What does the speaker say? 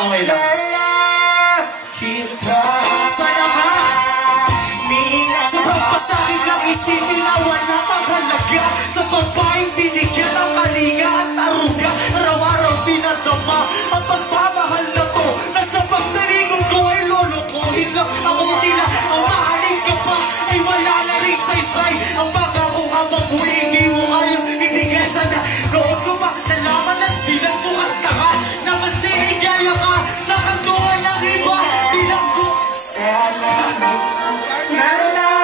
okay lang. Sana nga sa pagpasakit ng isipin na wala kang halaga, sa babaeng binigyan ng kalinga at aruga, araw-araw pinadama ang pagmamahal na to, na sa pagtalikod ko ay lolokohin lang ako, tila ang mahalin ka pa ay wala na rin saysay ang mga